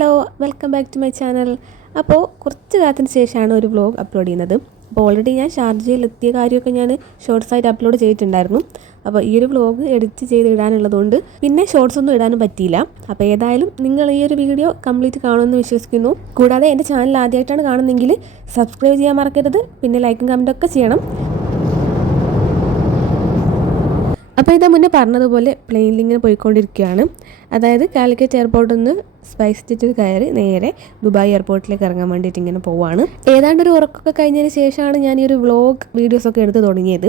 Hello, welcome back to my channel. അപ്പോൾ കുറച്ച് കാലത്തിന് ശേഷമാണ് ഒരു വ്ലോഗ് അപ്ലോഡ് ചെയ്യുന്നത്. അപ്പോൾ ഓൾറെഡി ഞാൻ ഷാർജയിൽ എത്തിയ കാര്യമൊക്കെ ഞാൻ ഷോർട്സ് ആയിട്ട് അപ്ലോഡ് ചെയ്തിട്ടുണ്ടായിരുന്നു. അപ്പോൾ ഈ ഒരു വ്ലോഗ് എഡിറ്റ് ചെയ്ത് ഇടാനുള്ളതുകൊണ്ട് പിന്നെ ഷോർട്സ് ഒന്നും ഇടാനും പറ്റിയില്ല. അപ്പോൾ ഏതായാലും നിങ്ങൾ ഈ ഒരു വീഡിയോ കംപ്ലീറ്റ് കാണുമെന്ന് വിശ്വസിക്കുന്നു. കൂടാതെ എൻ്റെ ചാനൽ ആദ്യമായിട്ടാണ് കാണുന്നതെങ്കിൽ സബ്സ്ക്രൈബ് ചെയ്യാൻ മറക്കരുത്. പിന്നെ ലൈക്കും കമൻറ്റൊക്കെ ചെയ്യണം. അപ്പോൾ ഇതാ മുന്നേ പറഞ്ഞതുപോലെ പ്ലെയിനിൽ ഇങ്ങനെ പോയിക്കൊണ്ടിരിക്കുകയാണ്. അതായത് കാലിക്കറ്റ് എയർപോർട്ടിൽ നിന്ന് സ്പൈസ് ജെറ്റിൽ കയറി നേരെ ദുബായ് എയർപോർട്ടിലേക്ക് ഇറങ്ങാൻ വേണ്ടിയിട്ട് ഇങ്ങനെ പോവാണ്. ഏതാണ്ട് ഒരു ഉറക്കമൊക്കെ കഴിഞ്ഞതിന് ശേഷമാണ് ഞാൻ ഈ ഒരു വ്ലോഗ് വീഡിയോസൊക്കെ എടുത്ത് തുടങ്ങിയത്.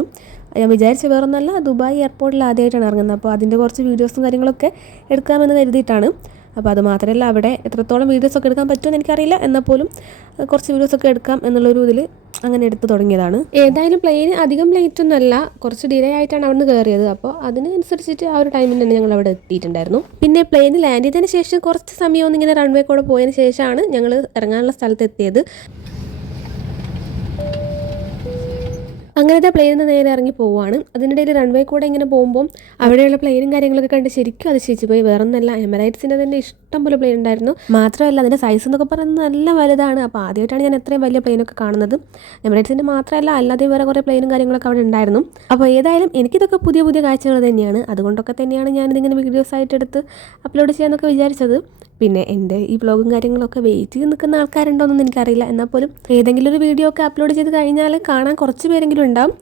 ഞാൻ വിചാരിച്ച വേറൊന്നല്ല, ദുബായ് എയർപോർട്ടിൽ ആദ്യമായിട്ടാണ് ഇറങ്ങുന്നത്. അപ്പോൾ അതിൻ്റെ കുറച്ച് വീഡിയോസും കാര്യങ്ങളൊക്കെ എടുക്കാമെന്ന് കരുതിയിട്ടാണ്. അപ്പോൾ അത് മാത്രമല്ല, അവിടെ എത്രത്തോളം വീഡിയോസൊക്കെ എടുക്കാൻ പറ്റുമെന്ന് എനിക്കറിയില്ല, എന്നാൽ പോലും കുറച്ച് വീഡിയോസൊക്കെ എടുക്കാം എന്നുള്ളൊരു ഇതിൽ അങ്ങനെ എടുത്ത് തുടങ്ങിയതാണ്. ഏതായാലും പ്ലെയിന് അധികം ലേറ്റ് ഒന്നുമല്ല, കുറച്ച് ഡിലേ ആയിട്ടാണ് അവിടെ നിന്ന് കയറിയത്. അപ്പോൾ അതിനനുസരിച്ചിട്ട് ആ ഒരു ടൈമിൽ തന്നെ ഞങ്ങൾ അവിടെ എത്തിയിട്ടുണ്ടായിരുന്നു. പിന്നെ പ്ലെയിന് ലാൻഡ് ചെയ്തതിന് ശേഷം കുറച്ച് സമയം ഒന്നിങ്ങനെ റൺവേ കൂടെ പോയതിന് ശേഷമാണ് ഞങ്ങൾ ഇറങ്ങാനുള്ള സ്ഥലത്ത് എത്തിയത്. അങ്ങനത്തെ പ്ലെയിനിൽ നിന്ന് നേരെ ഇറങ്ങി പോവുകയാണ്. അതിനിടയിൽ റൺവേ കൂടെ ഇങ്ങനെ പോകുമ്പോൾ അവിടെയുള്ള പ്ലെയിനും കാര്യങ്ങളൊക്കെ കണ്ട് ശരിക്കും അതിശയിച്ചു പോയി. വേറെ ഒന്നല്ല, എമിറേറ്റ്സിൻ്റെ തന്നെ ഇഷ്ടം പോലെ പ്ലെയിൻ ഉണ്ടായിരുന്നു. മാത്രമല്ല അതിൻ്റെ സൈസ് എന്നൊക്കെ പറയുന്നത് നല്ല വലുതാണ്. അപ്പോൾ ആദ്യമായിട്ടാണ് ഞാൻ എത്രയും വലിയ പ്ലെയിനൊക്കെ കാണുന്നത്. എമിറേറ്റ്സിൻ്റെ മാത്രമല്ല, അല്ലാതെ വേറെ കുറേ പ്ലെയിനും കാര്യങ്ങളൊക്കെ അവിടെ ഉണ്ടായിരുന്നു. അപ്പോൾ ഏതായാലും എനിക്കിതൊക്കെ പുതിയ പുതിയ കാഴ്ചകൾ തന്നെയാണ്. അതുകൊണ്ടൊക്കെ തന്നെയാണ് ഞാനിതിങ്ങനെ വീഡിയോസ് ആയിട്ട് എടുത്ത് അപ്ലോഡ് ചെയ്യാമെന്നൊക്കെ വിചാരിച്ചത്. പിന്നെ എൻ്റെ ഈ വ്ലോഗും കാര്യങ്ങളൊക്കെ വെയിറ്റ് ചെയ്ത് നിൽക്കുന്ന ആൾക്കാരുണ്ടോയെന്നൊന്നും എനിക്കറിയില്ല. എന്നാൽ പോലും ഏതെങ്കിലും ഒരു വീഡിയോ ഒക്കെ അപ്ലോഡ് ചെയ്ത് കഴിഞ്ഞാൽ കാണാൻ കുറച്ച് പേരെങ്കിലും ഉണ്ടാവും.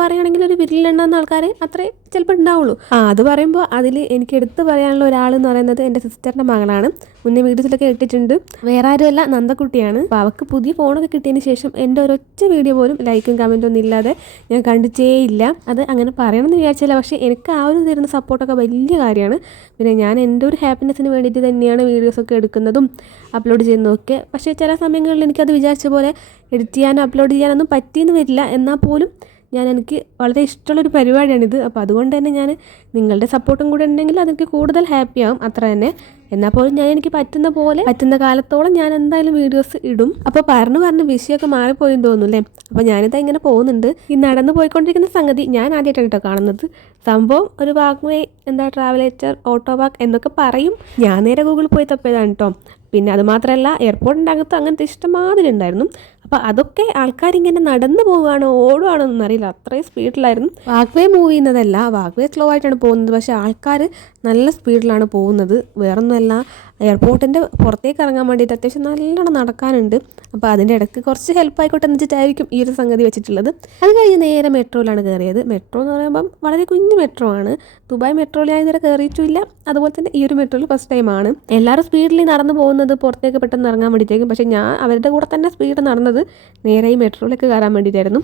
പറയുകയാണെങ്കിൽ ഒരു വിരലിലെണ്ണുന്ന ആൾക്കാർ അത്രേ ചിലപ്പോൾ ഉണ്ടാവുള്ളൂ. അത് പറയുമ്പോൾ അതിൽ എനിക്ക് എടുത്ത് പറയാനുള്ള ഒരാളെന്ന് പറയുന്നത് എൻ്റെ സിസ്റ്ററിൻ്റെ മകളാണ്. മുന്നേ വീഡിയോസിലൊക്കെ ഇട്ടിട്ടുണ്ട്. വേറെ ആരുമല്ല, നന്ദക്കുട്ടിയാണ്. അപ്പോൾ അവൾക്ക് പുതിയ ഫോണൊക്കെ കിട്ടിയതിന് ശേഷം എൻ്റെ ഒരൊറ്റ വീഡിയോ പോലും ലൈക്കും കമൻറ്റും ഒന്നും ഇല്ലാതെ ഞാൻ കണ്ടിട്ടേയില്ല. അത് അങ്ങനെ പറയണമെന്ന് വിചാരിച്ചില്ല, പക്ഷേ എനിക്ക് ആ ഒരു തരുന്ന സപ്പോർട്ടൊക്കെ വലിയ കാര്യമാണ്. പിന്നെ ഞാൻ എൻ്റെ ഒരു ഹാപ്പിനെസ്സിന് വേണ്ടിയിട്ട് തന്നെയാണ് വീഡിയോസൊക്കെ എടുക്കുന്നതും അപ്ലോഡ് ചെയ്യുന്നതൊക്കെ. പക്ഷേ ചില സമയങ്ങളിൽ എനിക്കത് വിചാരിച്ച പോലെ എഡിറ്റ് ചെയ്യാനോ അപ്ലോഡ് ചെയ്യാനൊന്നും പറ്റിയെന്ന് വരില്ല. എന്നാൽ പോലും എനിക്ക് വളരെ ഇഷ്ടമുള്ളൊരു പരിപാടിയാണിത്. അപ്പോൾ അതുകൊണ്ട് തന്നെ ഞാൻ നിങ്ങളുടെ സപ്പോർട്ടും കൂടെ ഉണ്ടെങ്കിൽ അതെനിക്ക് കൂടുതൽ ഹാപ്പിയാവും, അത്ര തന്നെ. എന്നാൽ പോലും എനിക്ക് പറ്റുന്ന പോലെ പറ്റുന്ന കാലത്തോളം ഞാൻ എന്തായാലും വീഡിയോസ് ഇടും. അപ്പോൾ പറഞ്ഞ് വിഷയമൊക്കെ മാറിപ്പോയെന്ന് തോന്നുന്നു അല്ലേ. അപ്പോൾ ഞാനിതാ ഇങ്ങനെ പോകുന്നുണ്ട്. ഈ നടന്ന് പോയിക്കൊണ്ടിരിക്കുന്ന സംഗതി ഞാൻ ആദ്യമായിട്ടാണ് കേട്ടോ കാണുന്നത്. സംഭവം ഒരു വാഗ്വേ ട്രാവലേറ്റർ ഓട്ടോ വാക്ക് എന്നൊക്കെ പറയും. ഞാൻ നേരെ ഗൂഗിളിൽ പോയി തപ്പിയതാണ് കേട്ടോ. പിന്നെ അത് മാത്രമല്ല, എയർപോർട്ടിൻ്റെ അകത്ത് അങ്ങനത്തെ ഇഷ്ടമാതിരി ഉണ്ടായിരുന്നു. അപ്പോൾ അതൊക്കെ ആൾക്കാരിങ്ങനെ നടന്നു പോവുകയാണോ ഓടുകയാണോ എന്നറിയില്ല, അത്രയും സ്പീഡിലായിരുന്നു. വാഗ്വേ മൂവ് ചെയ്യുന്നതല്ല, വാഗ്വേ സ്ലോ ആയിട്ടാണ് പോകുന്നത്. പക്ഷേ ആൾക്കാർ നല്ല സ്പീഡിലാണ് പോകുന്നത്. വേറൊന്നുമല്ല, എയർപോർട്ടിൻ്റെ പുറത്തേക്ക് ഇറങ്ങാൻ വേണ്ടിയിട്ട് അത്യാവശ്യം നല്ലോണം നടക്കാനുണ്ട്. അപ്പോൾ അതിൻ്റെ ഇടയ്ക്ക് കുറച്ച് ഹെൽപ്പ് ആയിക്കോട്ടെ എന്ന് വെച്ചിട്ടായിരിക്കും ഈ ഒരു സംഗതി വെച്ചിട്ടുള്ളത്. അത് കഴിഞ്ഞ് നേരെ മെട്രോയിലാണ് കയറിയത്. മെട്രോ എന്ന് പറയുമ്പം വളരെ കുഞ്ഞു മെട്രോ ആണ്. ദുബായ് മെട്രോയിൽ ഞാൻ ഇതുവരെ കയറിയിട്ടില്ല. അതുപോലെ തന്നെ ഈ ഒരു മെട്രോയിൽ ഫസ്റ്റ് ടൈമാണ്. എല്ലാവരും സ്പീഡിൽ നടന്നു പോകുന്നത് പുറത്തേക്ക് പെട്ടെന്ന് ഇറങ്ങാൻ വേണ്ടിയിട്ടായിരിക്കും. പക്ഷേ ഞാൻ അവരുടെ കൂടെ തന്നെ സ്പീഡ് നടന്നത് നേരെ ഈ മെട്രോയിലേക്ക് കയറാൻ വേണ്ടിയിട്ടായിരുന്നു.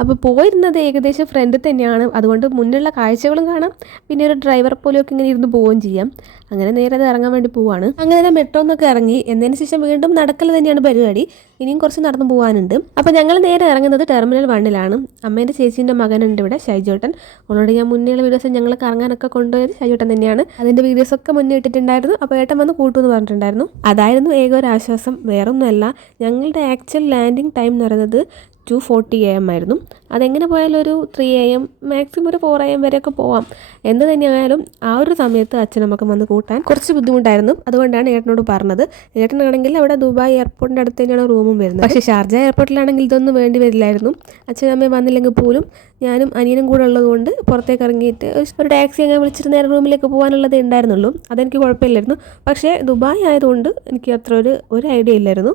അപ്പോൾ പോയിരുന്നത് ഏകദേശം ഫ്രണ്ടിൽ തന്നെയാണ്. അതുകൊണ്ട് മുന്നിലുള്ള കാഴ്ചകളും കാണാം. പിന്നെ ഒരു ഡ്രൈവർ പോലെയൊക്കെ ഇങ്ങനെ ഇരുന്ന് പോവുകയും ചെയ്യാം. അങ്ങനെ നേരെ അത് ഇറങ്ങാൻ വേണ്ടി പോവാണ്. അങ്ങനെ മെട്രോ എന്നൊക്കെ ഇറങ്ങി എന്നതിന് ശേഷം വീണ്ടും നടക്കൽ തന്നെയാണ് പരിപാടി. ഇനിയും കുറച്ച് നടന്നു പോകാനുണ്ട്. അപ്പോൾ ഞങ്ങൾ നേരെ ഇറങ്ങുന്നത് ടെർമിനൽ 1-ലാണ്. അമ്മേൻ്റെ ചേച്ചീൻ്റെ മകനുണ്ട് ഇവിടെ, ഷൈജോട്ടൻ. അവളോട് ഞാൻ മുന്നേയുള്ള വീഡിയോസ് ഞങ്ങൾ കറങ്ങാനൊക്കെ കൊണ്ടുപോയത് ഷൈജോട്ടൻ തന്നെയാണ്. അതിൻ്റെ വീഡിയോസൊക്കെ മുന്നേ ഇട്ടിട്ടുണ്ടായിരുന്നു. അപ്പോൾ ഏട്ടൻ വന്ന് കൂട്ടുമെന്ന് പറഞ്ഞിട്ടുണ്ടായിരുന്നു. അതായിരുന്നു ഏക ഒരു ആശ്വാസം. വേറൊന്നുമല്ല, ഞങ്ങളുടെ ആക്ച്വൽ ലാൻഡിങ് ടൈം എന്ന് പറയുന്നത് 2:40 AM ആയിരുന്നു. അതെങ്ങനെ പോയാലും ഒരു 3 AM, മാക്സിമം ഒരു 4 AM വരെയൊക്കെ പോവാം. എന്ത് തന്നെയായാലും ആ ഒരു സമയത്ത് അച്ഛനമ്മക്ക് വന്ന് കൂട്ടാൻ കുറച്ച് ബുദ്ധിമുട്ടായിരുന്നു. അതുകൊണ്ടാണ് ഏട്ടനോട് പറഞ്ഞത്. ഏട്ടനാണെങ്കിൽ അവിടെ ദുബായ് എയർപോർട്ടിൻ്റെ അടുത്ത് തന്നെയാണ് റൂമും വരുന്നത്. പക്ഷേ ഷാർജ എയർപോർട്ടിലാണെങ്കിൽ ഇതൊന്നും വേണ്ടി വരില്ലായിരുന്നു. അച്ഛനമ്മയും വന്നില്ലെങ്കിൽ പോലും ഞാനും അനിയനും കൂടെ ഉള്ളതുകൊണ്ട് പുറത്തേക്ക് ഇറങ്ങിയിട്ട് ഒരു ടാക്സി അങ്ങനെ വിളിച്ചിട്ട് നേരെ റൂമിലേക്ക് പോകാനുള്ളതേ ഉണ്ടായിരുന്നുള്ളൂ. അതെനിക്ക് കുഴപ്പമില്ലായിരുന്നു. പക്ഷേ ദുബായ് ആയതുകൊണ്ട് എനിക്ക് അത്ര ഒരു ഐഡിയ ഇല്ലായിരുന്നു.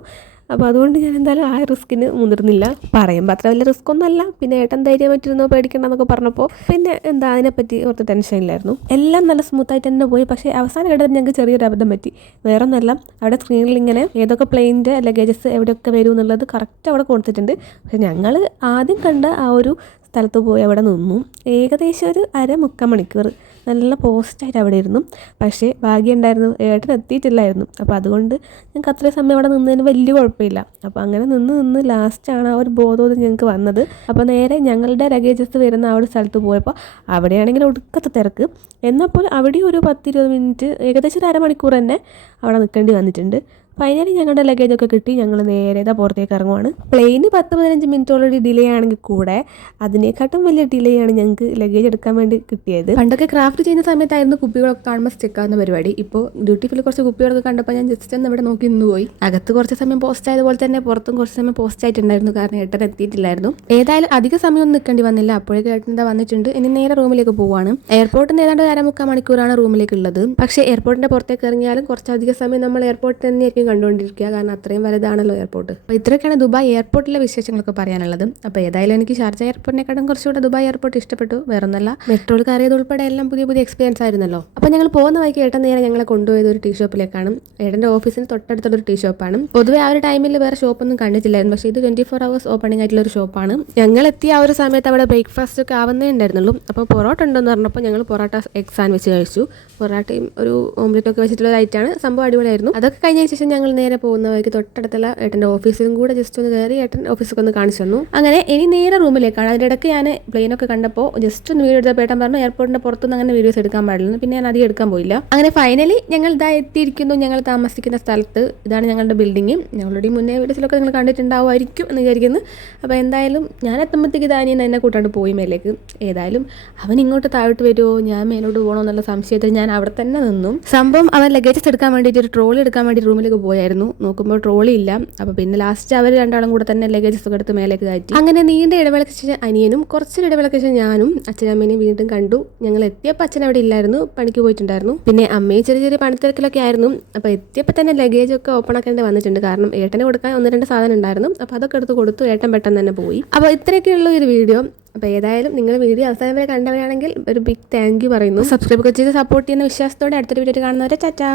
അപ്പോൾ അതുകൊണ്ട് ഞാൻ എന്തായാലും ആ റിസ്കിന് മുതിർന്നില്ല. പറയുമ്പോൾ അത്ര വലിയ റിസ്ക് ഒന്നുമല്ല. പിന്നെ ഏട്ടൻ ധൈര്യമായിട്ടിരുന്നോ പേടിക്കണ്ടെന്നൊക്കെ പറഞ്ഞപ്പോൾ പിന്നെ അതിനെപ്പറ്റി ഓർത്ത് ടെൻഷൻ ഇല്ലായിരുന്നു. എല്ലാം നല്ല സ്മൂത്തായിട്ട് തന്നെ പോയി. പക്ഷേ അവസാനം ഘട്ടത്തിൽ ഞങ്ങൾക്ക് ചെറിയൊരു അബദ്ധം പറ്റി. വേറെ ഒന്നല്ല, അവിടെ സ്ക്രീനിൽ ഇങ്ങനെ ഏതൊക്കെ പ്ലെയിനിൻ്റെ ലഗേജസ് എവിടെയൊക്കെ വരും എന്നുള്ളത് കറക്റ്റ് അവിടെ കൊടുത്തിട്ടുണ്ട്. പക്ഷേ ഞങ്ങൾ ആദ്യം കണ്ട ആ ഒരു സ്ഥലത്ത് പോയി അവിടെ നിന്നു. ഏകദേശം ഒരു 1.5 മണിക്കൂർ നല്ല പോസ്റ്റായിട്ട് അവിടെ ഇരുന്നു. പക്ഷേ ഭാഗ്യം ഉണ്ടായിരുന്നു, ഏട്ടൻ എത്തിയിട്ടില്ലായിരുന്നു. അപ്പോൾ അതുകൊണ്ട് ഞങ്ങൾക്ക് അത്രയും സമയം അവിടെ നിന്നതിന് വലിയ കുഴപ്പമില്ല. അപ്പോൾ അങ്ങനെ നിന്ന് ലാസ്റ്റാണ് ആ ഒരു ബോധോദയം ഞങ്ങൾക്ക് വന്നത്. അപ്പോൾ നേരെ ഞങ്ങളുടെ ലഗേജസ് വരുന്ന ആ ഒരു സ്ഥലത്ത് പോയപ്പോൾ അവിടെയാണെങ്കിൽ ഒടുക്കത്തെ തിരക്ക്. എന്നാൽ പോലും അവിടെ ഒരു 10-20 മിനിറ്റ്, ഏകദേശം ഒരു 1/2 മണിക്കൂർ തന്നെ അവിടെ നിൽക്കേണ്ടി വന്നിട്ടുണ്ട്. ഫൈനലി ഞങ്ങളുടെ ലഗേജൊക്കെ കിട്ടി. ഞങ്ങൾ നേരെ പുറത്തേക്ക് ഇറങ്ങുവാണ്. പ്ലെയിന് 10-15 മിനിറ്റോളം ഡിലേ ആണെങ്കിൽ കൂടെ അതിനേക്കാട്ടും വലിയ ഡിലേ ആണ് ഞങ്ങൾക്ക് ലഗേജ് എടുക്കാൻ വേണ്ടി കിട്ടിയത്. പണ്ടൊക്കെ ക്രാഫ്റ്റ് ചെയ്യുന്ന സമയത്തായിരുന്നു കുപ്പികളൊക്കെ കാണുമ്പോൾ ചെക്കാവുന്ന പരിപാടി. ഇപ്പോൾ ഡ്യൂട്ടി ഫിൽ കുറച്ച് കുപ്പികളൊക്കെ കണ്ടപ്പോൾ ഞാൻ ജസ്റ്റ് ഒന്ന് ഇവിടെ നോക്കി നിന്ന് പോയി. അകത്ത് കുറച്ച് സമയം പോസ്റ്റ് ആയതുപോലെ തന്നെ പുറത്തും കുറച്ച് സമയം പോസ്റ്റ് ആയിട്ടുണ്ടായിരുന്നു, കാരണം ഏട്ടൻ എത്തിയിട്ടില്ലായിരുന്നു. ഏതായാലും അധിക സമയം ഒന്നും നിൽക്കേണ്ടി വന്നില്ല. അപ്പോഴേക്കും ഏട്ടൻ എന്താ വന്നിട്ടുണ്ട്. ഇനി നേരെ റൂമിലേക്ക് പോവാണ്. എയർപോർട്ടിൽ നിന്ന് ഏതാണ്ട് 1.25 മണിക്കൂറാണ് റൂമിലേക്ക് ഉള്ളത്. പക്ഷേ എയർപോർട്ടിന്റെ പുറത്തേക്ക് ഇറങ്ങിയാലും കുറച്ചധികം സമയം നമ്മൾ എയർപോർട്ടിൽ തന്നെയായിരിക്കും കണ്ടുകൊണ്ടിരിക്കുക, കാരണം അത്രയും വലുതാണല്ലോ എയർപോർട്ട്. അപ്പോൾ ഇത്രയൊക്കെയാണ് ദുബായ് എയർപോർട്ടിലെ വിശേഷങ്ങളൊക്കെ പറയാനുള്ളത്. അപ്പോൾ ഏതായാലും എനിക്ക് ഷാർജ എയർപോർട്ടിനെക്കാളും കുറച്ചുകൂടെ ദുബായ് എയർപോർട്ട് ഇഷ്ടപ്പെട്ടു. വേറൊന്നല്ല, മെട്രോയിൽ കയറിയത് ഉൾപ്പെടെ എല്ലാം പുതിയ എക്സ്പീരിയൻസ് ആയിരുന്നല്ലോ. അപ്പോൾ ഞങ്ങൾ പോകുന്ന വഴിക്ക് ഏട്ടൻ നേരെ ഞങ്ങളെ കൊണ്ടുപോയത് ഒരു ടീ ഷോപ്പിലേക്കാണ്. ഏട്ടൻ്റെ ഓഫീസിന് തൊട്ടടുത്തുള്ള ഒരു ടീ ഷോപ്പാണ്. പൊതുവെ ആ ഒരു ടൈമിൽ വേറെ ഷോപ്പൊന്നും കണ്ടിട്ടില്ലായിരുന്നു, പക്ഷേ ഇത് 24 hours ഓപ്പണിംഗ് ആയിട്ടുള്ള ഒരു ഷോപ്പാണ്. ഞങ്ങൾ എത്തിയ ആ ഒരു സമയത്ത് അവിടെ ബ്രേക്ക്ഫാസ്റ്റ് ഒക്കെ ആവുന്നേ ഉണ്ടായിരുന്നുള്ളൂ. അപ്പോൾ പൊറോട്ട ഉണ്ടെന്ന് പറഞ്ഞപ്പോൾ ഞങ്ങൾ പൊറോട്ട എഗ് സാൻഡ്വിച്ച് കഴിച്ചു. പൊറോട്ടയും ഒരു ഓംലെറ്റ് ഒക്കെ വെച്ചിട്ടുള്ള ലൈറ്റാണ്. സംഭവം അടിപൊളിയായിരുന്നു. അതൊക്കെ കഴിഞ്ഞതിന് ശേഷം ഞങ്ങൾ നേരെ പോകുന്ന വഴിക്ക് തൊട്ടടുത്തുള്ള ഏട്ടൻ്റെ ഓഫീസിലും കൂടെ ജസ്റ്റ് ഒന്ന് കയറി ഏട്ടൻ ഓഫീസൊക്കെ ഒന്ന് കാണിച്ചു തന്നു. അങ്ങനെ ഇനി നേരെ റൂമിലേക്കാണ്. അതിൻ്റെ ഇടയ്ക്ക് ഞാൻ പ്ലെയിനൊക്കെ കണ്ടപ്പോൾ ജസ്റ്റ് ഒന്ന് വീഡിയോ എടുത്തപ്പോൾ ഏട്ടൻ പറഞ്ഞു എയർപോർട്ടിൻ്റെ പുറത്തുനിന്ന് അങ്ങനെ വീഡിയോസ് എടുക്കാൻ പാടില്ലെന്ന്. പിന്നെ ഞാൻ അധികം എടുക്കാൻ പോയില്ല. അങ്ങനെ ഫൈനലി ഞങ്ങൾ ഇതാ എത്തിയിരിക്കുന്നു ഞങ്ങൾ താമസിക്കുന്ന സ്ഥലത്ത്. ഇതാണ് ഞങ്ങളുടെ ബിൽഡിങ്. ഞങ്ങളുടെ മുന്നേ വീഡിയോസിലൊക്കെ നിങ്ങൾ കണ്ടിട്ടുണ്ടാവുമായിരിക്കും എന്ന് വിചാരിക്കുന്നു. അപ്പോൾ എന്തായാലും ഞാൻ എത്തുമ്പോഴത്തേക്ക് ഇതാനിയൻ എന്നെ കൂട്ടാണ്ട് പോയി മേലേക്ക്. ഏതായാലും അവൻ ഇങ്ങോട്ട് താഴോട്ട് വരുമോ ഞാൻ മേലോട്ട് പോകണോ എന്നുള്ള സംശയത്തിൽ ഞാൻ അവിടെ തന്നെ നിന്നു. സംഭവം അവൻ ലഗേജസ് എടുക്കാൻ വേണ്ടിയിട്ട് ഒരു ട്രോളി എടുക്കാൻ വേണ്ടി റൂമിലേക്ക് പോയായിരുന്നു. നോക്കുമ്പോൾ ട്രോളി ഇല്ല. അപ്പോൾ പിന്നെ ലാസ്റ്റ് അവർ രണ്ടാളും കൂടെ തന്നെ ലഗേജസ് ഒക്കെ എടുത്ത് മേലേക്ക് കയറ്റി. അങ്ങനെ നീണ്ട ഇടവേളയ്ക്ക് ശേഷം അനിയനും കുറച്ചൊരു ഇടവേളയ്ക്ക് ശേഷം ഞാനും അച്ഛനമ്മേനെയും വീണ്ടും കണ്ടു. ഞങ്ങൾ എത്തിയപ്പോൾ അച്ഛൻ അവിടെ ഇല്ലായിരുന്നു, പണിക്ക് പോയിട്ടുണ്ടായിരുന്നു. പിന്നെ അമ്മയും ചെറിയ പണിത്തിരക്കിലൊക്കെ ആയിരുന്നു. അപ്പോൾ എത്തിയപ്പോൾ തന്നെ ലഗേജൊക്കെ ഓപ്പൺ ആക്കേണ്ടി വന്നിട്ടുണ്ട്, കാരണം ഏട്ടന് കൊടുക്കാൻ 1-2 സാധനം ഉണ്ടായിരുന്നു. അപ്പോൾ അതൊക്കെ എടുത്ത് കൊടുത്തു. ഏട്ടൻ പെട്ടെന്ന് തന്നെ പോയി. അപ്പോൾ ഇത്രയൊക്കെയുള്ള ഒരു വീഡിയോ. അപ്പോൾ ഏതായാലും നിങ്ങൾ വീഡിയോ അവസാനം വരെ കണ്ടവരാണെങ്കിൽ ഒരു ബിഗ് താങ്ക് യു പറയുന്നു. സബ്സ്ക്രൈബ് ഒക്കെ ചെയ്ത് സപ്പോർട്ട് ചെയ്യുന്ന വിശ്വാസത്തോടെ അടുത്തൊരു വീഡിയോ കാണുന്നവരെ ചാച്ചാ.